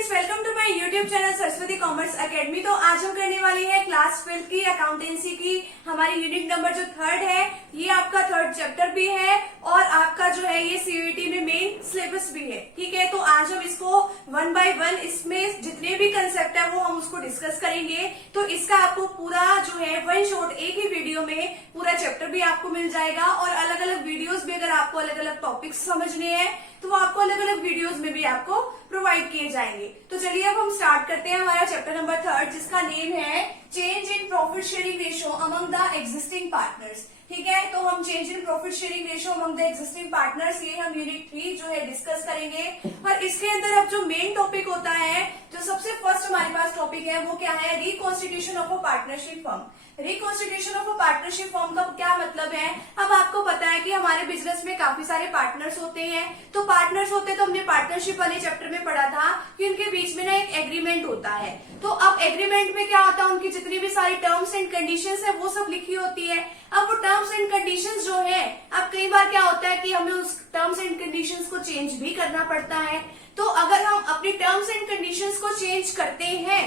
Friends, welcome to my YouTube channel Saraswati commerce academy. तो आज हम करने वाली है क्लास 12 की अकाउंटेंसी की हमारी यूनिट नंबर जो थर्ड है। ये आपका थर्ड चैप्टर भी है और आपका जो है ये सीयूईटी में मेन सिलेबस भी है। ठीक है, तो आज हम इसको वन बाय वन इसमें जितने भी कंसेप्ट है वो हम उसको डिस्कस करेंगे। तो इसका आपको पूरा जो है वन शॉट एक ही वीडियो में पूरा चैप्टर भी आपको मिल जाएगा और अलग अलग वीडियोस भी अगर आपको अलग अलग टॉपिक्स समझने हैं तो वो आपको अलग अलग वीडियोस में भी आपको प्रोवाइड किए जाएंगे। तो चलिए अब हम स्टार्ट करते हैं हमारा चैप्टर नंबर थर्ड, जिसका नेम है change in profit sharing ratio among the existing partners. ठीक है, तो हम change in profit sharing ratio among the existing partners ये हम यूनिट 3 जो है डिस्कस करेंगे। और इसके अंदर अब जो मेन टॉपिक होता है, जो सबसे फर्स्ट हमारे पास टॉपिक है वो क्या है, reconstitution of a partnership firm. Reconstitution of a partnership firm का क्या मतलब है। अब आपको पता है कि हमारे बिजनेस में काफी सारे पार्टनर्स होते हैं। तो पार्टनर्स होते तो हमने पार्टनरशिप वाले चैप्टर में पढ़ा था कि उनके बीच में ना एक एग्रीमेंट होता है। तो अब एग्रीमेंट में क्या होता है, उनकी जितनी भी सारी टर्म्स एंड कंडीशंस है वो सब लिखी होती है। अब वो टर्म्स एंड कंडीशंस जो है, अब कई बार क्या होता है कि हमें उस टर्म्स एंड कंडीशंस को चेंज भी करना पड़ता है। तो अगर हम अपनी टर्म्स एंड कंडीशंस को चेंज करते हैं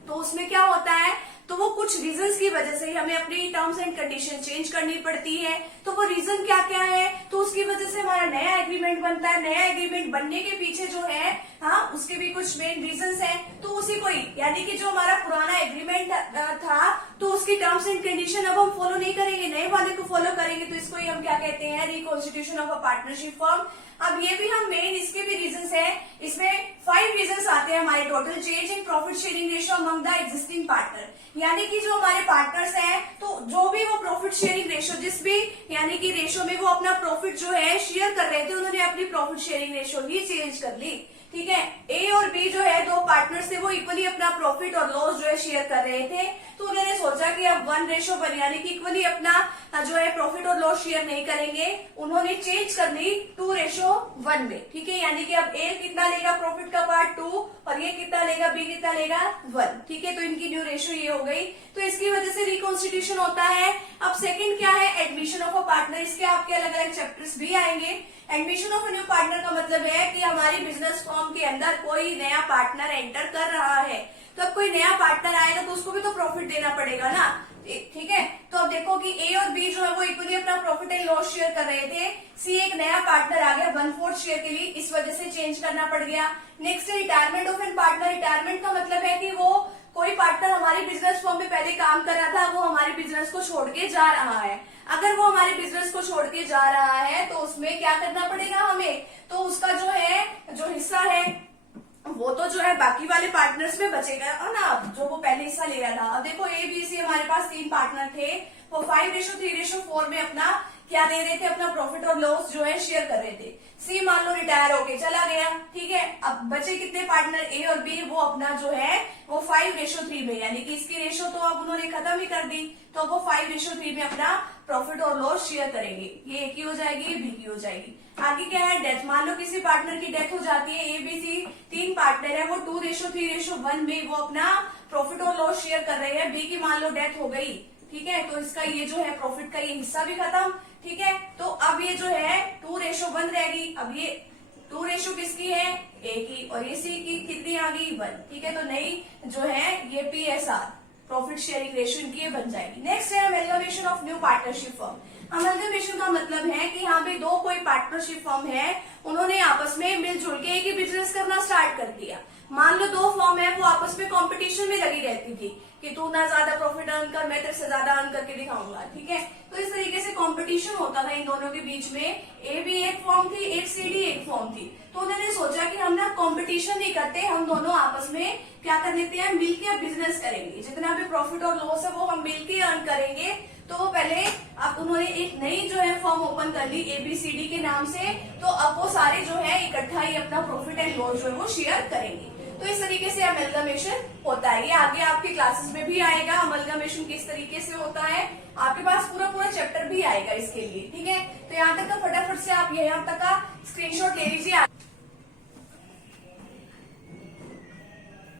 तो उसमें क्या होता है, तो वो कुछ रीजंस की वजह से हमें अपनी टर्म्स एंड कंडीशन चेंज करनी पड़ती है। तो वो रीजन क्या क्या है, तो उसकी वजह से हमारा नया एग्रीमेंट बनता है। नया एग्रीमेंट बनने के पीछे जो है उसके भी कुछ मेन रीजंस हैं। तो उसी को ही, यानी कि जो हमारा पुराना एग्रीमेंट था तो उसकी टर्म्स एंड कंडीशन अब हम फॉलो नहीं करेंगे, नए वाले को फॉलो करेंगे। तो इसको ही हम क्या कहते हैं, reconstitution of a partnership firm. अब ये भी हम मेन इसके भी रीजंस है, इसमें 5 रीजंस आते हैं हमारे total. Change in profit sharing ratio among the existing partner, यानी कि जो हमारे पार्टनर्स हैं तो जो भी वो प्रॉफिट शेयरिंग रेशियो, जिस भी यानी कि रेशियो में वो अपना प्रॉफिट जो है शेयर कर रहे थे, उन्होंने अपनी प्रॉफिट शेयरिंग रेशियो ही चेंज कर ली। ठीक है, ए और बी जो है दो पार्टनर्स थे, वो इक्वली अपना प्रॉफिट और लॉस जो है शेयर कर रहे थे। तो उन्होंने सोचा कि अब 1:1 यानी कि इक्वली अपना जो है प्रॉफिट और लॉस शेयर नहीं करेंगे, उन्होंने चेंज कर ली 2:1 में। ठीक है, यानी कि अब ए कितना लेगा प्रॉफिट का पार्ट 2 और ये कितना लेगा, बी कितना लेगा 1। ठीक है, तो इनकी न्यू रेशियो ये हो गई। तो इसकी वजह से रिकॉन्स्टिट्यूशन होता है। अब सेकंड क्या है, एडमिशन ऑफ अ पार्टनर। इसके आपके अलग अलग चैप्टर्स भी आएंगे। Admission of a new partner का मतलब है कि हमारी बिजनेस फर्म के अंदर कोई नया पार्टनर एंटर कर रहा है। तो अब कोई नया पार्टनर आएगा तो उसको भी तो प्रॉफिट देना पड़ेगा ना। ठीक है, तो अब देखो कि ए और बी जो है वो इक्वली अपना प्रॉफिट एंड लॉस शेयर कर रहे थे। सी एक नया पार्टनर आ गया 1/4 शेयर के लिए, इस वजह से चेंज करना पड़ गया। नेक्स्ट है retirement of an partner. Retirement का मतलब है कि वो कोई पार्टनर हमारी बिजनेस फर्म में पहले काम कर रहा था, वो हमारे बिजनेस को छोड़ के जा रहा है। अगर वो हमारे बिजनेस को छोड़ के जा रहा है तो उसमें क्या करना पड़ेगा हमें, तो उसका जो है जो हिस्सा है वो तो जो है बाकी वाले पार्टनर्स में बचेगा ना, जो वो पहले हिस्सा ले रहा था। अब देखो ए बी सी हमारे पास 3 पार्टनर थे, वो 5:3:4 में अपना क्या दे रहे थे, अपना प्रॉफिट और लॉस जो है शेयर कर रहे थे। सी मान लो रिटायर होके चला गया। ठीक है, अब बचे कितने पार्टनर, ए और बी, वो अपना जो है वो 5:3 में, यानी कि इसकी रेशो तो अब उन्होंने खत्म ही कर दी, तो वो 5:3 में अपना प्रॉफिट और लॉस शेयर करेंगे। ये ए की हो जाएगी, ये बी की हो जाएगी। आगे क्या है, डेथ। मान लो किसी पार्टनर की डेथ हो जाती है, ए बी सी 3 पार्टनर है, वो 2:3:1 में वो अपना प्रॉफिट और लॉस शेयर कर रहे हैं। बी की मान लो डेथ हो गई, ठीक है, तो इसका ये जो है प्रॉफिट का ये हिस्सा भी खत्म। ठीक है, तो अब ये जो है 2:1 रहेगी। अब ये 2 किसकी है, ए की, और ये सी की कितनी आ गई 1। ठीक है, तो नई जो है ये PSR प्रॉफिट शेयरिंग रेशियो इनकी ये बन जाएगी। नेक्स्ट है amalgamation of new partnership firm. Amalgamation का मतलब है कि यहाँ पे दो कोई पार्टनरशिप फर्म है, उन्होंने आपस में मिलजुल के एक ही बिजनेस करना स्टार्ट कर दिया। मान लो 2 फर्म है, वो आपस में कंपटीशन में लगी रहती थी कि तू ना ज्यादा प्रॉफिट अर्न कर, मैं तेरे से ज्यादा अर्न करके दिखाऊंगा। ठीक है, तो इस तरीके से कंपटीशन होता था इन दोनों के बीच में। ए भी एक फर्म थी, एक CD एक फर्म थी। तो उन्होंने सोचा कि हम ना कंपटीशन नहीं करते, हम दोनों आपस में क्या कर लेते हैं, मिलकर बिजनेस करेंगे। जितना भी प्रॉफिट और लॉस है वो हम मिलकर अर्न करेंगे। तो वो पहले अब उन्होंने एक नई जो है फर्म ओपन कर ली ABCD के नाम से। तो अब वो सारे जो है इकट्ठा ही अपना प्रॉफिट एंड लॉस जो है वो शेयर करेंगे। तो इस तरीके से अमेलगमेशन होता है। ये आगे आपकी क्लासेस में भी आएगा, अमेलगमेशन किस तरीके से होता है, आपके पास पूरा चैप्टर भी आएगा इसके लिए। ठीक है, तो यहाँ तक का फटाफट से आप यहाँ तक का स्क्रीनशॉट ले लीजिए।